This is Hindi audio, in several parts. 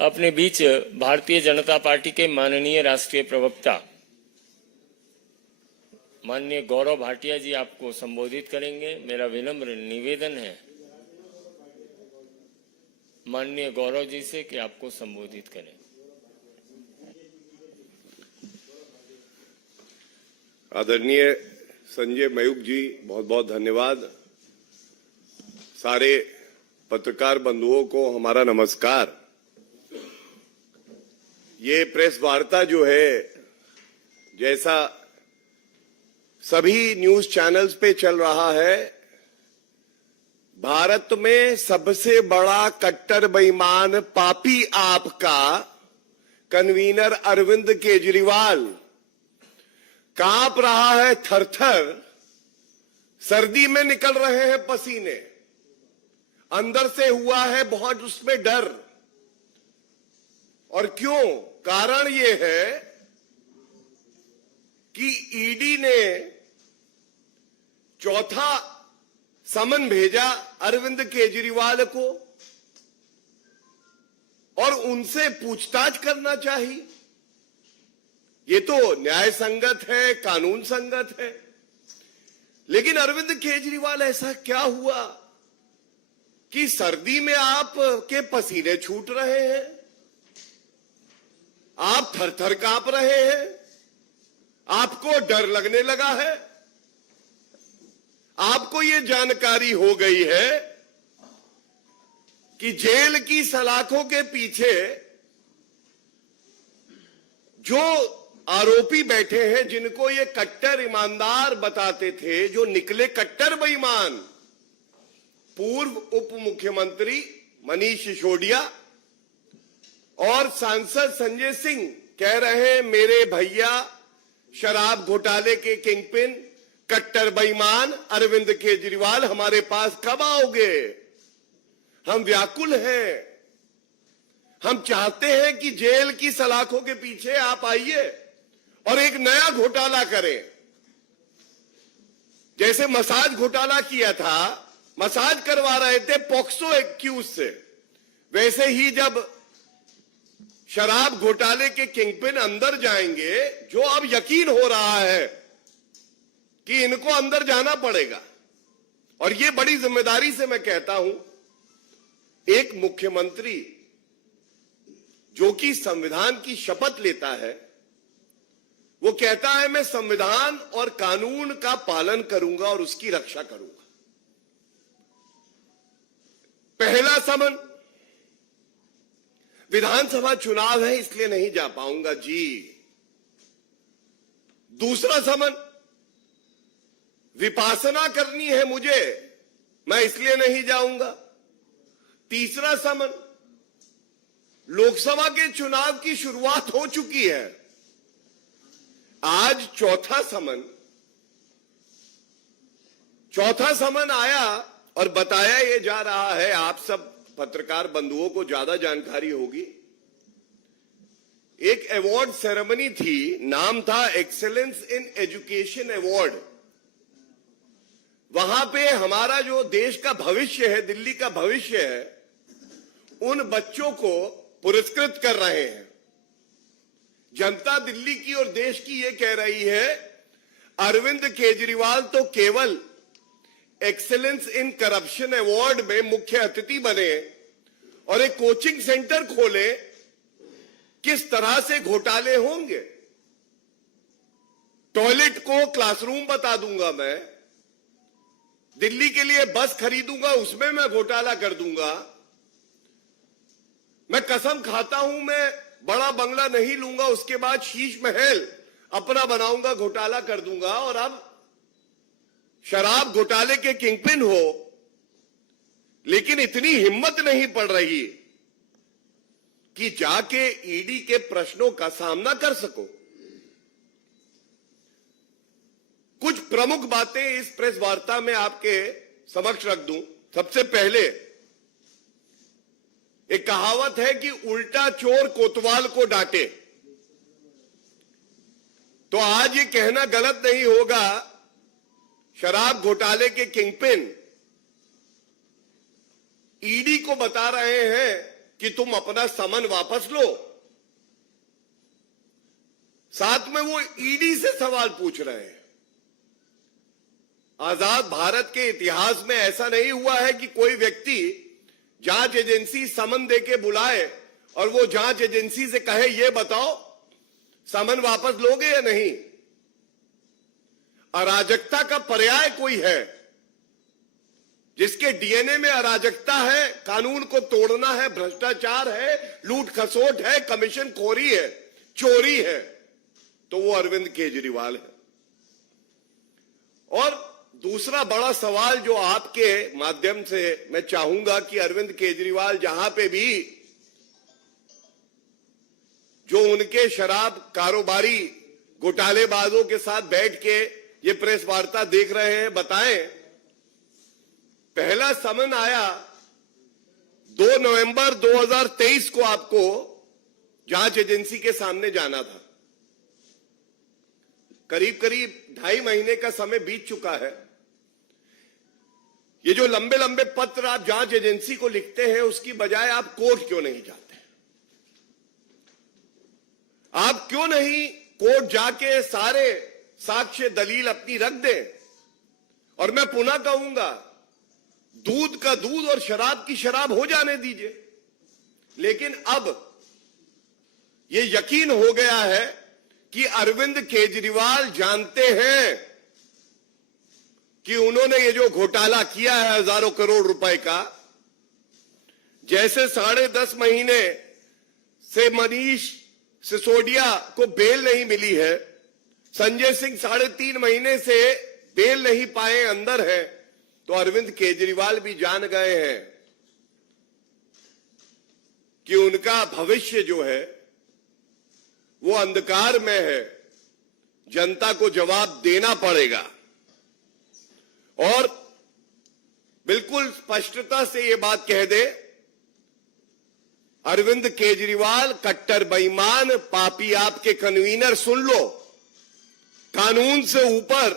अपने बीच भारतीय जनता पार्टी के माननीय राष्ट्रीय प्रवक्ता माननीय गौरव भाटिया जी आपको संबोधित करेंगे। मेरा विनम्र निवेदन है माननीय गौरव जी से कि आपको संबोधित करें। आदरणीय संजय मयूख जी, बहुत बहुत धन्यवाद। सारे पत्रकार बंधुओं को हमारा नमस्कार। ये प्रेस वार्ता जो है, जैसा सभी न्यूज चैनल्स पे चल रहा है, भारत में सबसे बड़ा कट्टर बेईमान पापी आपका कन्वीनर अरविंद केजरीवाल कांप रहा है थर-थर। सर्दी में निकल रहे हैं पसीने, अंदर से हुआ है बहुत उसमें डर। और क्यों? कारण ये है कि ईडी ने चौथा समन भेजा अरविंद केजरीवाल को और उनसे पूछताछ करना चाहिए। ये तो न्याय संगत है, कानून संगत है, लेकिन अरविंद केजरीवाल ऐसा क्या हुआ कि सर्दी में आप के पसीने छूट रहे हैं, आप थर-थर कांप रहे हैं, आपको डर लगने लगा है, आपको ये जानकारी हो गई है कि जेल की सलाखों के पीछे जो आरोपी बैठे हैं, जिनको ये कट्टर ईमानदार बताते थे, जो निकले कट्टर बेईमान, पूर्व उप मुख्यमंत्री मनीष सिसोदिया और सांसद संजय सिंह कह रहे हैं मेरे भैया शराब घोटाले के किंगपिन कट्टर बेईमान अरविंद केजरीवाल हमारे पास कब आओगे? हम व्याकुल हैं, हम चाहते हैं कि जेल की सलाखों के पीछे आप आइए और एक नया घोटाला करें। जैसे मसाज घोटाला किया था, मसाज करवा रहे थे पॉक्सो एक्यूज से, वैसे ही जब शराब घोटाले के किंगपिन अंदर जाएंगे, जो अब यकीन हो रहा है कि इनको अंदर जाना पड़ेगा। और ये बड़ी जिम्मेदारी से मैं कहता हूं, एक मुख्यमंत्री जो कि संविधान की शपथ लेता है, वो कहता है मैं संविधान और कानून का पालन करूंगा और उसकी रक्षा करूंगा। पहला समन, विधानसभा चुनाव है इसलिए नहीं जा पाऊंगा जी। दूसरा समन, विपासना करनी है मुझे, मैं इसलिए नहीं जाऊंगा। तीसरा समन, लोकसभा के चुनाव की शुरुआत हो चुकी है। आज चौथा समन आया और बताया ये जा रहा है, आप सब पत्रकार बंधुओं को ज्यादा जानकारी होगी। एक अवार्ड सेरेमनी थी, नाम था एक्सेलेंस इन एजुकेशन अवार्ड। वहां पे हमारा जो देश का भविष्य है, दिल्ली का भविष्य है, उन बच्चों को पुरस्कृत कर रहे हैं। जनता दिल्ली की और देश की ये कह रही है, अरविंद केजरीवाल तो केवल एक्सेलेंस इन करप्शन अवार्ड में मुख्य अतिथि बने और एक कोचिंग सेंटर खोले, किस तरह से घोटाले होंगे। टॉयलेट को क्लासरूम बता दूंगा मैं, दिल्ली के लिए बस खरीदूंगा, उसमें मैं घोटाला कर दूंगा। मैं कसम खाता हूं, मैं बड़ा बंगला नहीं लूंगा, उसके बाद शीश महल अपना बनाऊंगा, घोटाला कर दूंगा। और अब शराब घोटाले के किंगपिन हो, लेकिन इतनी हिम्मत नहीं पड़ रही कि जाके ईडी के प्रश्नों का सामना कर सको। कुछ प्रमुख बातें इस प्रेस वार्ता में आपके समक्ष रख दूं। सबसे पहले, एक कहावत है कि उल्टा चोर कोतवाल को डांटे, तो आज ये कहना गलत नहीं होगा, शराब घोटाले के किंगपिन ईडी को बता रहे हैं कि तुम अपना समन वापस लो। साथ में वो ईडी से सवाल पूछ रहे हैं। आजाद भारत के इतिहास में ऐसा नहीं हुआ है कि कोई व्यक्ति जांच एजेंसी समन देके बुलाए और वो जांच एजेंसी से कहे ये बताओ समन वापस लोगे या नहीं। अराजकता का पर्याय कोई है जिसके डीएनए में अराजकता है, कानून को तोड़ना है, भ्रष्टाचार है, लूट खसोट है, कमीशन खोरी है, चोरी है, तो वो अरविंद केजरीवाल है। और दूसरा बड़ा सवाल जो आपके माध्यम से मैं चाहूंगा कि अरविंद केजरीवाल जहां पे भी जो उनके शराब कारोबारी घोटालेबाजों के साथ बैठ के ये प्रेस वार्ता देख रहे हैं, बताएं। पहला समन आया 2 नवंबर 2023 को आपको जांच एजेंसी के सामने जाना था। करीब करीब 2.5 महीने का समय बीत चुका है। ये जो लंबे लंबे पत्र आप जांच एजेंसी को लिखते हैं, उसकी बजाय आप कोर्ट क्यों नहीं जाते? आप क्यों नहीं कोर्ट जाके सारे साक्ष्य दलील अपनी रख दें? और मैं पुनः कहूंगा, दूध का दूध और शराब की शराब हो जाने दीजिए। लेकिन अब ये यकीन हो गया है कि अरविंद केजरीवाल जानते हैं कि उन्होंने ये जो घोटाला किया है हजारों करोड़ रुपए का, जैसे 10.5 महीने से मनीष सिसोदिया को बेल नहीं मिली है, संजय सिंह 3.5 महीने से बेल नहीं पाए, अंदर है, तो अरविंद केजरीवाल भी जान गए हैं कि उनका भविष्य जो है वो अंधकार में है। जनता को जवाब देना पड़ेगा। और बिल्कुल स्पष्टता से ये बात कह दे, अरविंद केजरीवाल कट्टर बेईमान पापी आपके कन्वीनर, सुन लो, कानून से ऊपर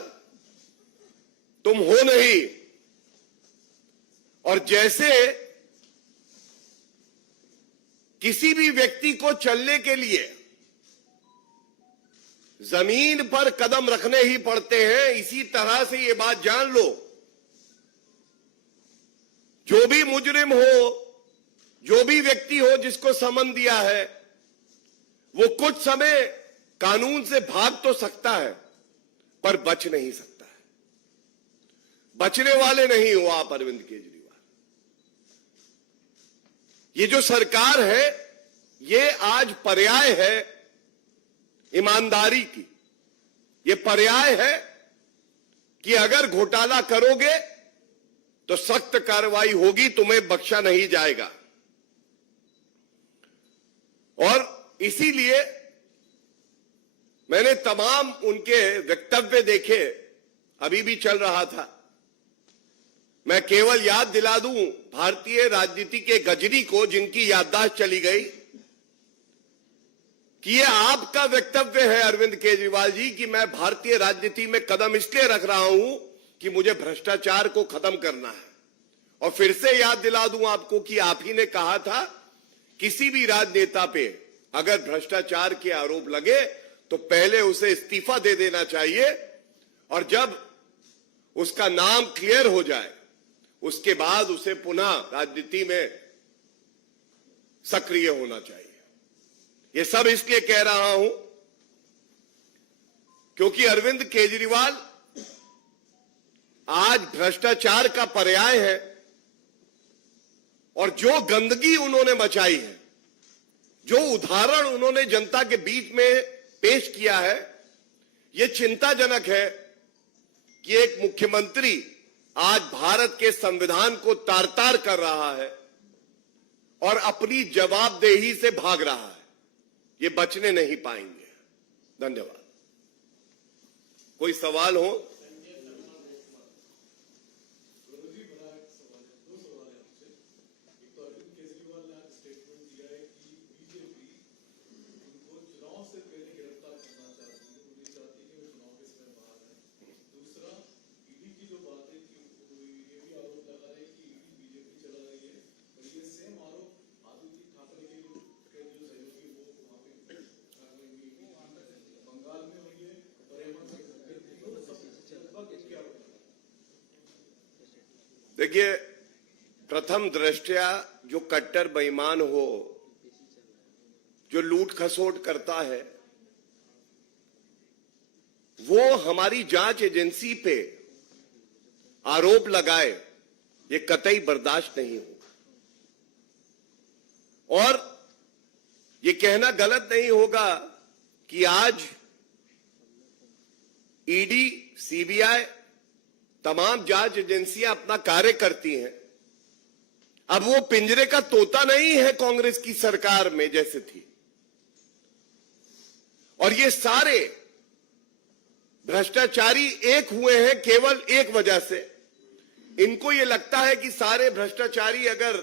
तुम हो नहीं। और जैसे किसी भी व्यक्ति को चलने के लिए जमीन पर कदम रखने ही पड़ते हैं, इसी तरह से ये बात जान लो, जो भी मुजरिम हो, जो भी व्यक्ति हो जिसको समन दिया है, वो कुछ समय कानून से भाग तो सकता है पर बच नहीं सकता है। बचने वाले नहीं हो आप अरविंद केजरीवाल। ये जो सरकार है ये आज पर्याय है ईमानदारी की। ये पर्याय है कि अगर घोटाला करोगे तो सख्त कार्रवाई होगी, तुम्हें बख्शा नहीं जाएगा। और इसीलिए मैंने तमाम उनके वक्तव्य देखे, अभी भी चल रहा था। मैं केवल याद दिला दूं भारतीय राजनीति के गजनी को, जिनकी याददाश्त चली गई, कि ये आपका वक्तव्य है अरविंद केजरीवाल जी कि मैं भारतीय राजनीति में कदम इसलिए रख रहा हूं कि मुझे भ्रष्टाचार को खत्म करना है। और फिर से याद दिला दूं आपको कि आप ही ने कहा था किसी भी राजनेता पे अगर भ्रष्टाचार के आरोप लगे तो पहले उसे इस्तीफा दे देना चाहिए, और जब उसका नाम क्लियर हो जाए उसके बाद उसे पुनः राजनीति में सक्रिय होना चाहिए। ये सब इसलिए कह रहा हूं क्योंकि अरविंद केजरीवाल आज भ्रष्टाचार का पर्याय है, और जो गंदगी उन्होंने मचाई है, जो उदाहरण उन्होंने जनता के बीच में पेश किया है, यह चिंताजनक है कि एक मुख्यमंत्री आज भारत के संविधान को तार-तार कर रहा है और अपनी जवाबदेही से भाग रहा है। ये बचने नहीं पाएंगे। धन्यवाद। कोई सवाल हो? देखिए, प्रथम दृष्टया जो कट्टर बेईमान हो, जो लूट खसोट करता है, वो हमारी जांच एजेंसी पे आरोप लगाए, ये कतई बर्दाश्त नहीं होगा। और ये कहना गलत नहीं होगा कि आज ईडी, सीबीआई, तमाम जांच एजेंसियां अपना कार्य करती हैं। अब वो पिंजरे का तोता नहीं है कांग्रेस की सरकार में जैसे थी। और ये सारे भ्रष्टाचारी एक हुए हैं केवल एक वजह से। इनको ये लगता है कि सारे भ्रष्टाचारी अगर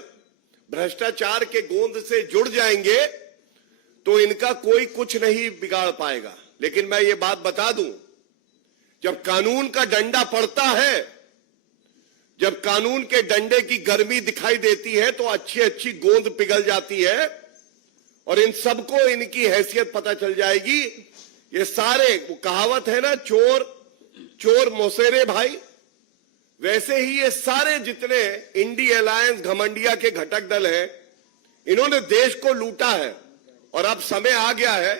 भ्रष्टाचार के गोंद से जुड़ जाएंगे तो इनका कोई कुछ नहीं बिगाड़ पाएगा। लेकिन मैं ये बात बता दूं, जब कानून का डंडा पड़ता है, जब कानून के डंडे की गर्मी दिखाई देती है तो अच्छी अच्छी गोंद पिघल जाती है और इन सबको इनकी हैसियत पता चल जाएगी। ये सारे, वो कहावत है ना, चोर चोर मौसेरे भाई, वैसे ही ये सारे जितने इंडी अलायंस घमंडिया के घटक दल हैं, इन्होंने देश को लूटा है। और अब समय आ गया है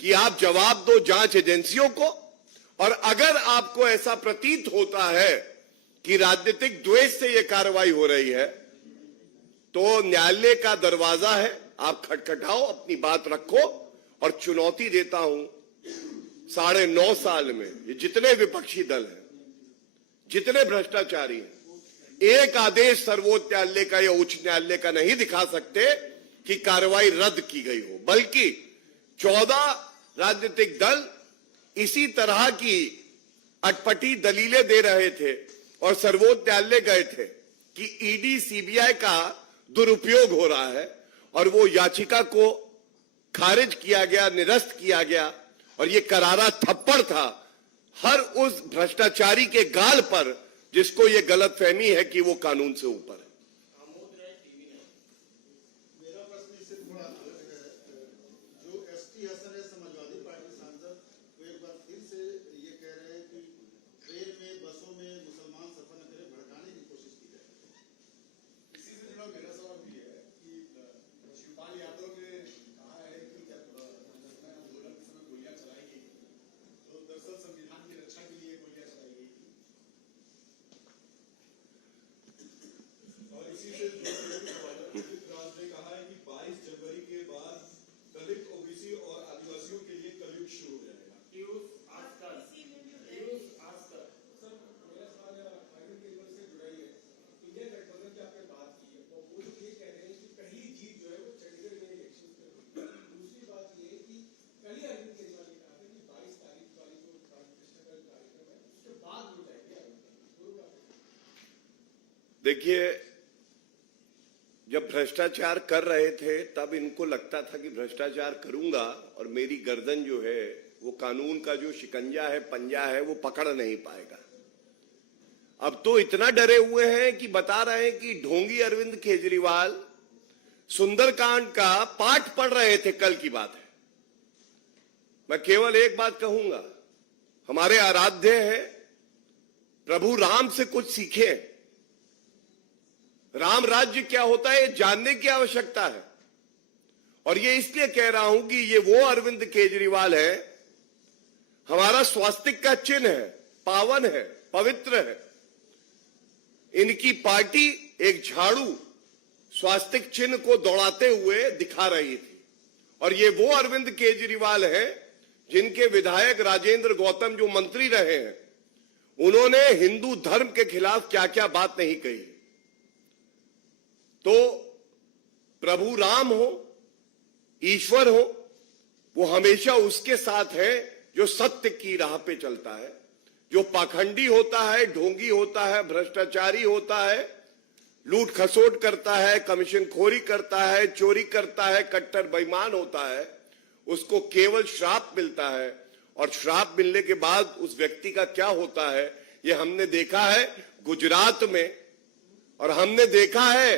कि आप जवाब दो जांच एजेंसियों को। और अगर आपको ऐसा प्रतीत होता है कि राजनीतिक द्वेष से यह कार्रवाई हो रही है, तो न्यायालय का दरवाजा है, आप खटखटाओ, अपनी बात रखो। और चुनौती देता हूं, 9.5 साल में ये जितने विपक्षी दल हैं, जितने भ्रष्टाचारी हैं, एक आदेश सर्वोच्च न्यायालय का या उच्च न्यायालय का नहीं दिखा सकते कि कार्रवाई रद्द की गई हो। बल्कि 14 राजनीतिक दल इसी तरह की अटपटी दलीलें दे रहे थे और सर्वोच्च न्यायालय गए थे कि ईडी, सीबीआई का दुरुपयोग हो रहा है, और वो याचिका को खारिज किया गया, निरस्त किया गया। और ये करारा थप्पड़ था हर उस भ्रष्टाचारी के गाल पर जिसको ये गलतफहमी है कि वो कानून से ऊपर है। मेरा प्रश्न इससे थोड़ा अलग है। जो एसटी हसन है, समाजवादी पार्टी सांसद, वो एक बार फिर से ये कह रहे हैं कि ट्रेन में, बसों में मुसलमान सफर न करें, भड़काने की कोशिश की जाए। इसी से जुड़ा मेरा सवाल भी है कि शिवपाल यादव ने कहा है कि जब आंदोलन के समय गोलियां चलाई गई तो दरअसल संविधान की रक्षा के लिए गोलियां चलाई गई थी। और इसी से राज ने कहा है कि 22 जनवरी के बाद दलित, ओबीसी और आदिवासियों के लिए कलयुग शुरू हो जाएगा। सर, मेरा सवाल अरविंद केजरीवाल से जुड़ा ही है। तो ये गठबंधन की आपने बात की है, और वो लोग ये कह रहे हैं कि पहली जीत जो है वो चंडीगढ़ में इलेक्शन में हुई। दूसरी बात ये है कि कल ही अरविंद केजरीवाल ने कहा था कि 22 तारीख वाली जो प्राण प्रतिष्ठा का कार्यक्रम है उसके बाद हो जाएगी अरविंद। देखिए, जब भ्रष्टाचार कर रहे थे तब इनको लगता था कि भ्रष्टाचार करूंगा और मेरी गर्दन जो है वो कानून का जो शिकंजा है, पंजा है, वो पकड़ नहीं पाएगा। अब तो इतना डरे हुए हैं कि बता रहे हैं कि ढोंगी अरविंद केजरीवाल सुंदरकांड का पाठ पढ़ रहे थे। कल की बात है। मैं केवल एक बात कहूंगा, हमारे आराध्य हैं, प्रभु राम से कुछ सीखें। राम राज्य क्या होता है ये जानने की आवश्यकता है। और ये इसलिए कह रहा हूं कि ये वो अरविंद केजरीवाल है, हमारा स्वास्तिक का चिन्ह है, पावन है, पवित्र है। इनकी पार्टी एक झाड़ू स्वास्तिक चिन्ह को दौड़ाते हुए दिखा रही थी। और ये वो अरविंद केजरीवाल है जिनके विधायक राजेंद्र गौतम जो मंत्री रहे हैं, उन्होंने हिंदू धर्म के खिलाफ क्या क्या बात नहीं कही। तो प्रभु राम हो, ईश्वर हो, वो हमेशा उसके साथ है जो सत्य की राह पे चलता है। जो पाखंडी होता है, ढोंगी होता है, भ्रष्टाचारी होता है, लूट खसोट करता है, कमीशन खोरी करता है, चोरी करता है, कट्टर बेईमान होता है, उसको केवल श्राप मिलता है। और श्राप मिलने के बाद उस व्यक्ति का क्या होता है ये हमने देखा है गुजरात में। और हमने देखा है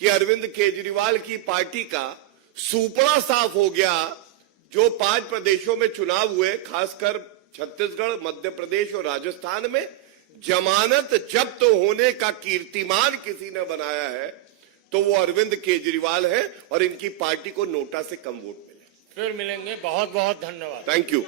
कि अरविंद केजरीवाल की पार्टी का सूपड़ा साफ हो गया। जो 5 प्रदेशों में चुनाव हुए, खासकर छत्तीसगढ़, मध्य प्रदेश और राजस्थान में, जमानत जब्त होने का कीर्तिमान किसी ने बनाया है तो वो अरविंद केजरीवाल है और इनकी पार्टी को नोटा से कम वोट मिले। फिर मिलेंगे। बहुत बहुत धन्यवाद। Thank you.